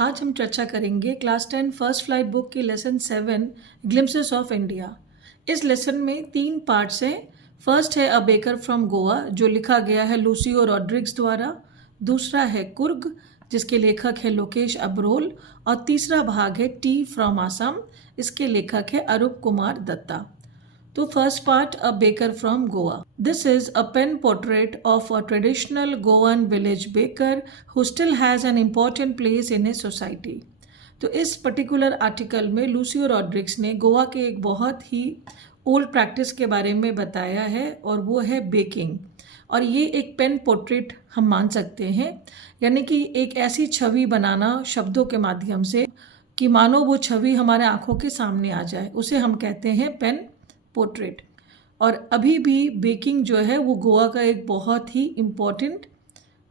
आज हम चर्चा करेंगे क्लास 10 फर्स्ट फ्लाइट बुक की लेसन 7 ग्लिम्पसेस ऑफ इंडिया। इस लेसन में 3 पार्ट्स हैं। फर्स्ट है अ बेकर फ्रॉम गोवा, जो लिखा गया है लूसियो रॉड्रिग्स द्वारा। दूसरा है कुर्ग, जिसके लेखक है लोकेश अब्रोल। और तीसरा भाग है टी फ्रॉम आसाम, इसके लेखक है अरूप कुमार दत्ता। तो first part, a baker from Goa. This is a pen portrait of a traditional Goan village baker who still has an important place in his society. तो इस पर्टिकुलर आर्टिकल में लूसियो रॉड्रिग्स ने गोवा के एक बहुत ही ओल्ड प्रैक्टिस के बारे में बताया है, और वो है बेकिंग। और ये एक पेन पोर्ट्रेट हम मान सकते हैं, यानी कि एक ऐसी छवि बनाना शब्दों के माध्यम से कि मानो वो छवि हमारे आंखों के सामने आ जाए, उसे हम कहते हैं पेन पोर्ट्रेट। और अभी भी बेकिंग जो है वो गोवा का एक बहुत ही इम्पॉर्टेंट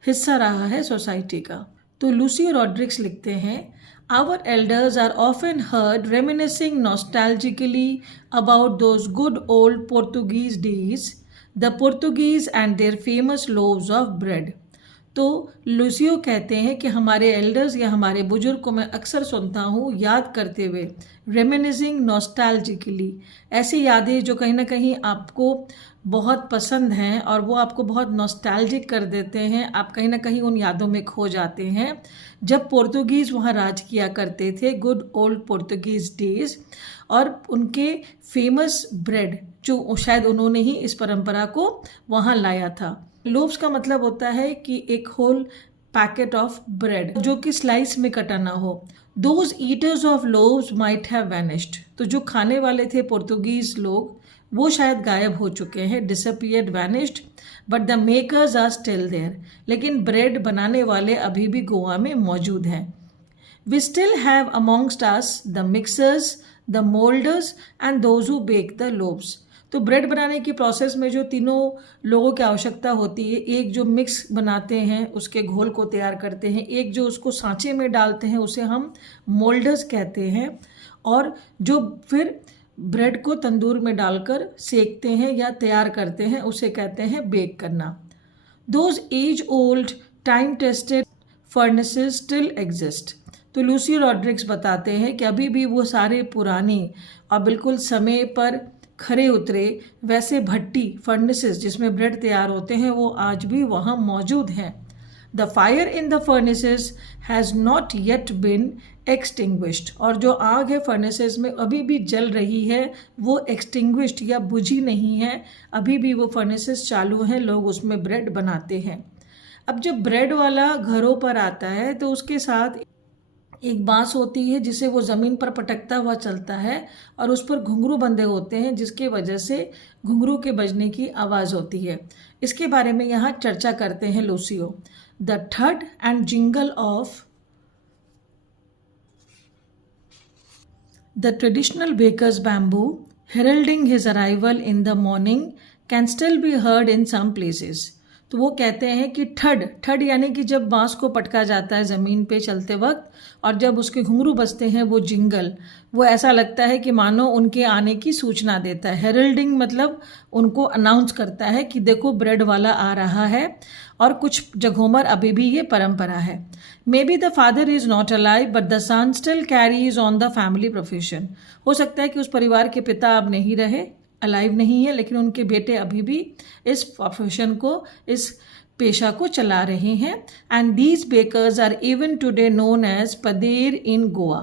हिस्सा रहा है सोसाइटी का। तो लूसियो रॉड्रिग्स लिखते हैं, our elders are often heard reminiscing nostalgically about those good old Portuguese days, the Portuguese and their famous loaves of bread. तो लूसियो कहते हैं कि हमारे एल्डर्स या हमारे बुजुर्ग को मैं अक्सर सुनता हूँ याद करते हुए, रेमिनिसिंग नॉस्टैल्जिकली, ऐसी यादें जो कहीं ना कहीं आपको बहुत पसंद हैं और वो आपको बहुत नॉस्टैल्जिक कर देते हैं। आप कहीं ना कहीं उन यादों में खो जाते हैं जब पोर्तुगीज़ वहाँ राज किया करते थे, गुड ओल्ड पोर्तुगीज़ डेज, और उनके फेमस ब्रेड जो शायद उन्होंने ही इस परंपरा को वहाँ लाया था। लोव्स का मतलब होता है कि एक होल पैकेट ऑफ ब्रेड जो कि स्लाइस में कटा ना हो। Those eaters of loaves might have vanished, तो जो खाने वाले थे पोर्तुगीज लोग वो शायद गायब हो चुके हैं, disappeared, vanished, but the makers are still there, लेकिन ब्रेड बनाने वाले अभी भी गोवा में मौजूद हैं। We still have amongst us the mixers, the moulders and those who bake the loaves. तो ब्रेड बनाने की प्रोसेस में जो तीनों लोगों की आवश्यकता होती है, एक जो मिक्स बनाते हैं उसके घोल को तैयार करते हैं, एक जो उसको सांचे में डालते हैं उसे हम मोल्डर्स कहते हैं, और जो फिर ब्रेड को तंदूर में डालकर सेकते हैं या तैयार करते हैं उसे कहते हैं बेक करना। Those age old time tested furnaces still exist. तो लूसियो रॉड्रिग्स बताते हैं कि अभी भी वो सारे पुरानी और बिल्कुल समय पर खरे उतरे वैसे भट्टी, फर्नेसेस जिसमें ब्रेड तैयार होते हैं, वो आज भी वहाँ मौजूद हैं। The fire in the furnaces has not yet been extinguished, और जो आग है फर्नेसेस में अभी भी जल रही है, वो एक्सटिंग्विश्ड या बुझी नहीं है, अभी भी वो फर्नेसेस चालू हैं, लोग उसमें ब्रेड बनाते हैं। अब जब ब्रेड वाला घरों पर आता है तो उसके साथ एक बांस होती है जिसे वो ज़मीन पर पटकता हुआ चलता है, और उस पर घुंघरू बंधे होते हैं जिसके वजह से घुंघरू के बजने की आवाज़ होती है। इसके बारे में यहाँ चर्चा करते हैं लूसियो। द थर्ड and jingle of the traditional bakers bamboo heralding his arrival in the morning can still be heard in some places. तो वो कहते हैं कि ठड यानी कि जब बांस को पटका जाता है ज़मीन पे चलते वक्त, और जब उसके घुंघरू बजते हैं वो जिंगल, वो ऐसा लगता है कि मानो उनके आने की सूचना देता है। हेरल्डिंग मतलब उनको अनाउंस करता है कि देखो ब्रेड वाला आ रहा है, और कुछ जगहों पर अभी भी ये परंपरा है। May be the father is not alive but the son still carries on the family profession. हो सकता है कि उस परिवार के पिता अब नहीं रहे, अलाइव नहीं है, लेकिन उनके बेटे अभी भी इस प्रोफेशन को, इस पेशा को चला रहे हैं। And these bakers are even today known as पदेर इन गोवा।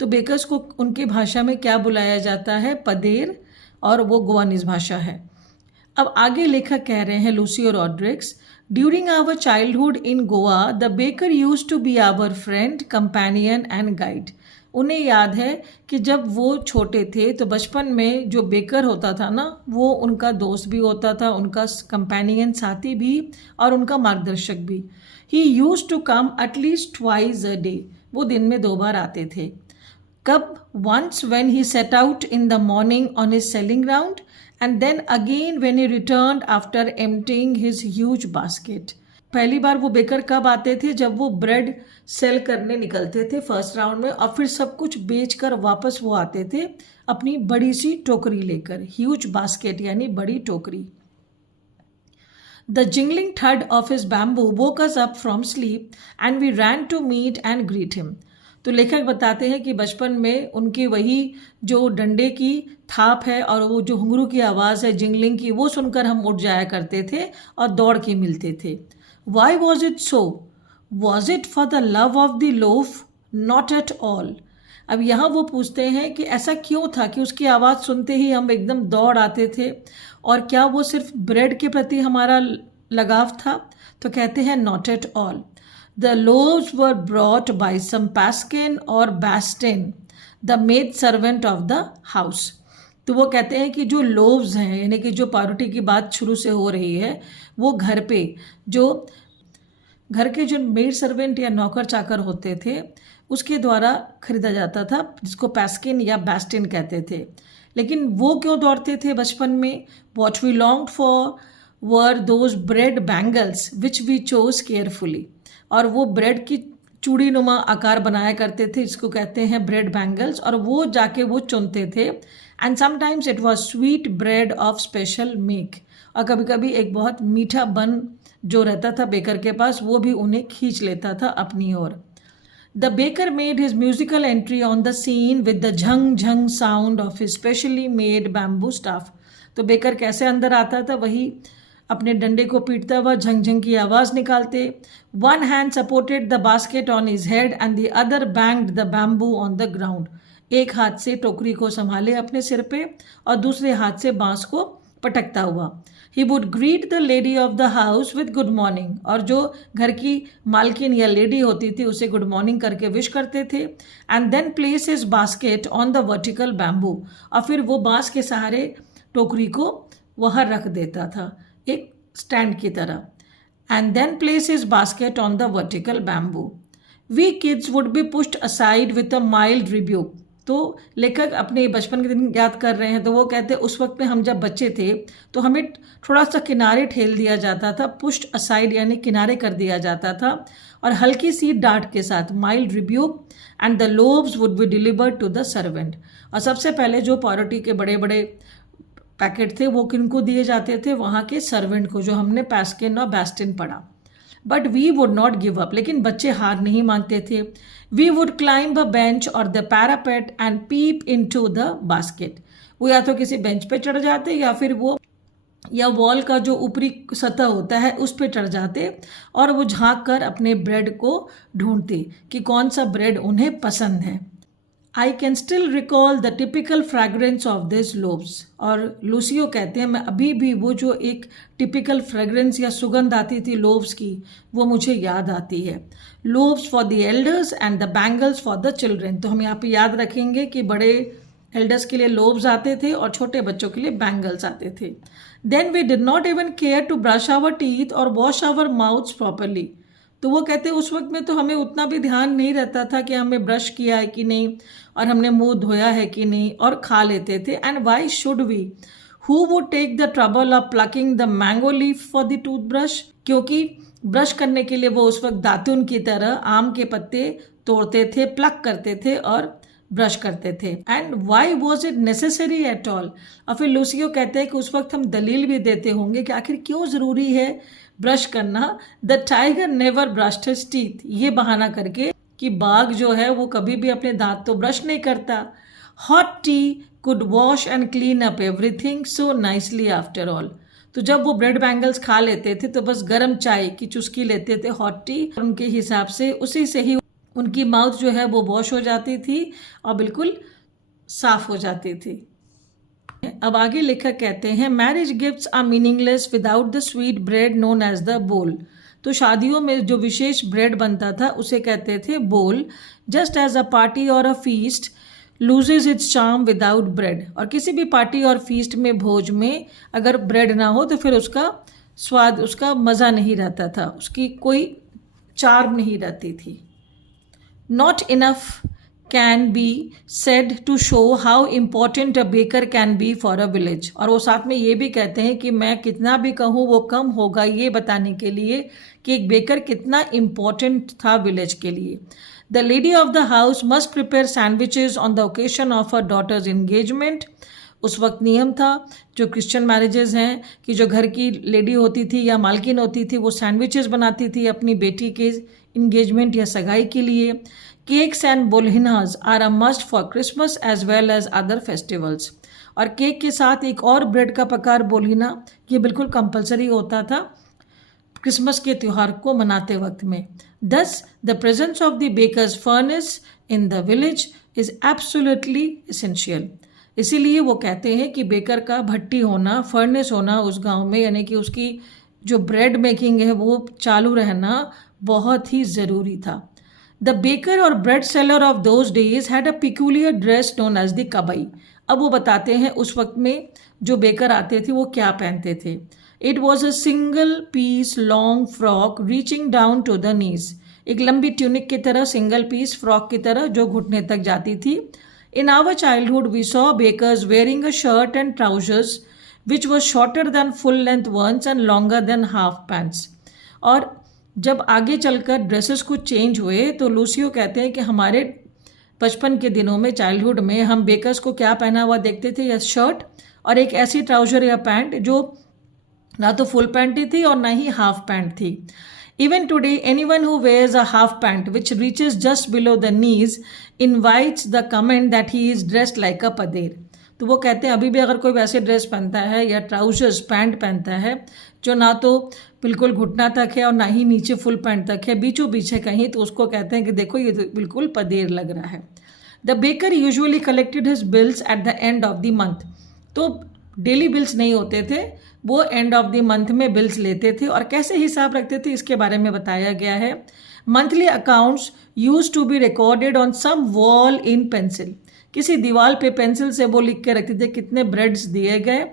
तो बेकर्स को उनके भाषा में क्या बुलाया जाता है? पदेर, और वो गोवानीज भाषा है। अब आगे लेखक कह रहे हैं Lucio Rodrigues, during our childhood in Goa the baker used to be our friend, companion and guide. उन्हें याद है कि जब वो छोटे थे तो बचपन में जो बेकर होता था ना, वो उनका दोस्त भी होता था, उनका कंपेनियन, साथी भी, और उनका मार्गदर्शक भी। He used to come at least twice a day, वो दिन में 2 बार आते थे। कब? Once when he set out in the morning on his selling round, and then again when he returned after emptying his huge basket. पहली बार वो बेकर कब आते थे? जब वो ब्रेड सेल करने निकलते थे फर्स्ट राउंड में, और फिर सब कुछ बेचकर वापस वो आते थे अपनी बड़ी सी टोकरी लेकर, ह्यूज बास्केट यानी बड़ी टोकरी। The jingling thud of his bamboo woke us up from sleep and we ran to meet and greet him. तो लेखक बताते हैं कि बचपन में उनकी वही जो डंडे की थाप है और वो जो घुंघरू की आवाज़ है जिंगलिंग की, वो सुनकर हम उठ जाया करते थे और दौड़ के मिलते थे। Why was it so? Was it for the love of the loaf? Not at all. अब यहाँ वो पूछते हैं कि ऐसा क्यों था कि उसकी आवाज़ सुनते ही हम एकदम दौड़ आते थे, और क्या वो सिर्फ ब्रेड के प्रति हमारा लगाव था? तो कहते हैं not at all. The loaves were brought by some Paskine और Bastine, the maid servant of the house. तो वो कहते हैं कि जो लोव्स हैं, यानी कि जो पावरोटी की बात शुरू से हो रही है, वो घर पे जो घर के जो मेड सर्वेंट या नौकर चाकर होते थे उसके द्वारा खरीदा जाता था, जिसको पैस्किन या बास्टिन कहते थे। लेकिन वो क्यों दौड़ते थे बचपन में? What we longed for were those bread bangles which we chose carefully. और वो ब्रेड की चूड़ी नुमा आकार बनाया करते थे, इसको कहते हैं ब्रेड बैंगल्स, और वो जाके वो चुनते थे। And sometimes it was sweet bread of special make. और कभी कभी एक बहुत मीठा बन जो रहता था बेकर के पास, वो भी उन्हें खींच लेता था अपनी ओर। The baker made his musical entry on the scene with the Jhang Jhang sound of his specially made bamboo staff। तो बेकर कैसे अंदर आता था? वही अपने डंडे को पीटता हुआ झंग झंग की आवाज़ निकालते। One hand supported the basket on his head and the other banged the bamboo on the ground। एक हाथ से टोकरी को संभाले अपने सिर पे और दूसरे हाथ से बांस को पटकता हुआ। He would greet the lady of the house with good morning। और जो घर की मालकिन या लेडी होती थी उसे गुड मॉर्निंग करके विश करते थे। And then place his basket on the vertical bamboo। और फिर वो बांस के सहारे टोकरी को वहाँ रख देता था एक स्टैंड की तरह। And then place his basket on the vertical bamboo। We kids would be pushed aside with a mild rebuke। तो लेखक अपने बचपन के दिन याद कर रहे हैं, तो वो कहते हैं उस वक्त में हम जब बच्चे थे तो हमें थोड़ा सा किनारे ठेल दिया जाता था, पुश्ड असाइड यानी किनारे कर दिया जाता था, और हल्की सी डांट के साथ, mild rebuke. And the loaves would be delivered to the servant. और सबसे पहले जो पावरोटी के बड़े बड़े पैकेट थे वो किनको दिए जाते थे? वहाँ के सर्वेंट को, जो हमने पैस्किन और बास्टिन पढ़ा। But we would not give up. लेकिन बच्चे हार नहीं मानते थे। We would climb a bench और the parapet and peep into the basket. वो या तो किसी बेंच पे चढ़ जाते या फिर वो या वॉल का जो ऊपरी सतह होता है उस पे चढ़ जाते, और वो झांक कर अपने ब्रेड को ढूंढते कि कौन सा ब्रेड उन्हें पसंद है। I can still recall the typical fragrance of this loaves. और लूसियो कहते हैं मैं अभी भी वो जो एक टिपिकल फ्रेगरेंस या सुगंध आती थी लोव्स की, वो मुझे याद आती है। Loaves for the elders and the bangles for the children. तो हम यहाँ पे याद रखेंगे कि बड़े एल्डर्स के लिए लोव्स आते थे और छोटे बच्चों के लिए बैंगल्स आते थे। Then we did not even care to brush our teeth और वॉश आवर माउथ्स प्रॉपरली। तो वो कहते उस वक्त में तो हमें उतना भी ध्यान नहीं रहता था कि हमें ब्रश किया है कि नहीं और हमने मुंह धोया है कि नहीं, और खा लेते थे। And why should we? Who would take the trouble of plucking the mango leaf for the toothbrush? क्योंकि ब्रश करने के लिए वो उस वक्त दातुन की तरह आम के पत्ते तोड़ते थे, प्लक करते थे और ब्रश करते थे। And why was it necessary at all? और फिर लूसियो कहते हैं कि उस वक्त हम दलील भी देते होंगे कि आखिर क्यों ज़रूरी है ब्रश करना। The tiger never brushed his teeth, ये बहाना करके कि बाघ जो है वो कभी भी अपने दांत तो ब्रश नहीं करता। Hot T could wash and clean up everything so nicely after all. तो जब वो ब्रेड बैंगल्स खा लेते थे तो बस गर्म चाय की चुस्की लेते थे, हॉट टी, उनके हिसाब से उसी से ही उनकी माउथ जो है वो वॉश हो जाती थी और बिल्कुल साफ हो जाती थी। अब आगे लेखक कहते हैं marriage gifts are meaningless without the sweet bread known as the bol. तो शादियों में जो विशेष ब्रेड बनता था उसे कहते थे बोल। जस्ट एज अ पार्टी और अ feast loses it's charm without bread. और किसी भी पार्टी और फीस्ट में, भोज में अगर ब्रेड ना हो तो फिर उसका स्वाद, उसका मज़ा नहीं रहता था, उसकी कोई चार्म नहीं रहती थी। Not enough can be said to show how important a baker can be for a village। और वो साथ में ये भी कहते हैं कि मैं कितना भी कहूँ वो कम होगा ये बताने के लिए कि एक बेकर कितना इम्पॉर्टेंट था विलेज के लिए। The lady of the house must prepare sandwiches on the occasion of her daughter's engagement। उस वक्त नियम था, जो क्रिश्चियन मैरिजेस हैं, कि जो घर की लेडी होती थी या मालकिन होती थी वो सैंडविचेस बनाती थी अपनी बेटी के इंगेजमेंट या सगाई के लिए। केक्स एंड बोलिनाज are a must for Christmas as well as other festivals. और केक के साथ एक और ब्रेड का प्रकार बोलिना, ये बिल्कुल कंपलसरी होता था क्रिसमस के त्यौहार को मनाते वक्त में। Thus the presence of the bakers furnace in the village is absolutely essential. इसीलिए वो कहते हैं कि बेकर का भट्टी होना, फर्नेस होना उस गांव में, यानी कि उसकी जो ब्रेड मेकिंग है वो चालू रहना बहुत ही ज़रूरी था। द बेकर और bread seller of those days had a peculiar dress known as the kabai. अब वो बताते हैं उस वक्त में जो बेकर आते थे वो क्या पहनते थे। It was a single piece long frock reaching down to the knees. एक लंबी ट्यूनिक की तरह, सिंगल पीस फ्रॉक की तरह जो घुटने तक जाती थी। In our childhood we saw bakers wearing a shirt and trousers which was shorter than full length once and longer than half pants. और जब आगे चलकर ड्रेसेस कुछ चेंज हुए तो लूसियो कहते हैं कि हमारे बचपन के दिनों में, चाइल्डहुड में, हम बेकर्स को क्या पहना हुआ देखते थे, या शर्ट और एक ऐसी ट्राउजर या पैंट जो ना तो फुल पैंट थी और ना ही हाफ पैंट थी। Even today, anyone who wears a half pant which reaches just below the knees invites the comment that he is dressed like a pader। तो वो कहते हैं अभी भी अगर कोई वैसे ड्रेस पहनता है या ट्राउजर्स पैंट पहनता है जो ना तो बिल्कुल घुटना तक है और ना ही नीचे फुल पैंट तक है, बीचों बीच है कहीं, तो उसको कहते हैं कि देखो ये तो बिल्कुल पदेर लग रहा है। The baker usually collected his bills at the end of the month. तो डेली बिल्स नहीं होते थे, वो एंड ऑफ द मंथ में बिल्स लेते थे। और कैसे हिसाब रखते थे इसके बारे में बताया गया है। Monthly accounts use to be recorded on some wall in pencil. किसी दीवार पे पेंसिल से वो लिख के रखते थे कितने ब्रेड्स दिए गए।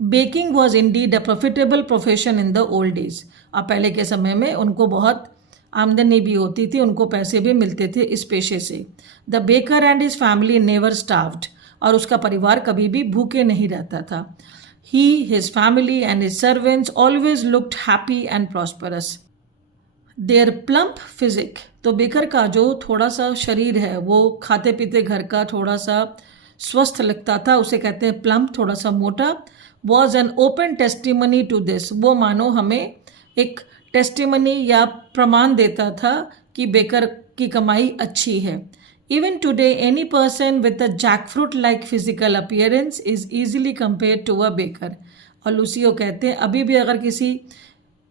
Baking was indeed a profitable profession in the old days. अब पहले के समय में उनको बहुत आमदनी भी होती थी, उनको पैसे भी मिलते थे इस पेशे से। The baker and his family never starved. और उसका परिवार कभी भी भूखे नहीं रहता था। He, his family and his servants always looked happy and prosperous. Their plump physique, तो बेकर का जो थोड़ा सा शरीर है वो खाते पीते घर का थोड़ा सा स्वस्थ लगता था, उसे कहते हैं प्लम्प, थोड़ा सा मोटा। was an open testimony to this। वो मानो हमें एक टेस्टिमनी या प्रमाण देता था कि बेकर की कमाई अच्छी है। Even today, any person with a jackfruit-like physical appearance is easily compared to a baker। और लूसियो कहते हैं अभी भी अगर किसी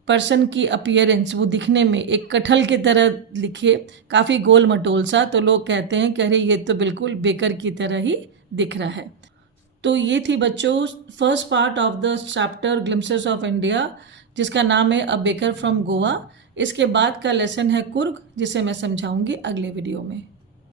पर्सन की अपीयरेंस, वो दिखने में एक कटहल की तरह दिखे, काफ़ी गोल मटोल सा, तो लोग कहते हैं कि अरे ये तो बिल्कुल बेकर की तरह ही दिख रहा है। तो ये थी बच्चों first part of the chapter glimpses of India, जिसका नाम है अ बेकर फ्रॉम गोवा। इसके बाद का लेसन है कुर्ग, जिसे मैं समझाऊंगी अगले वीडियो में।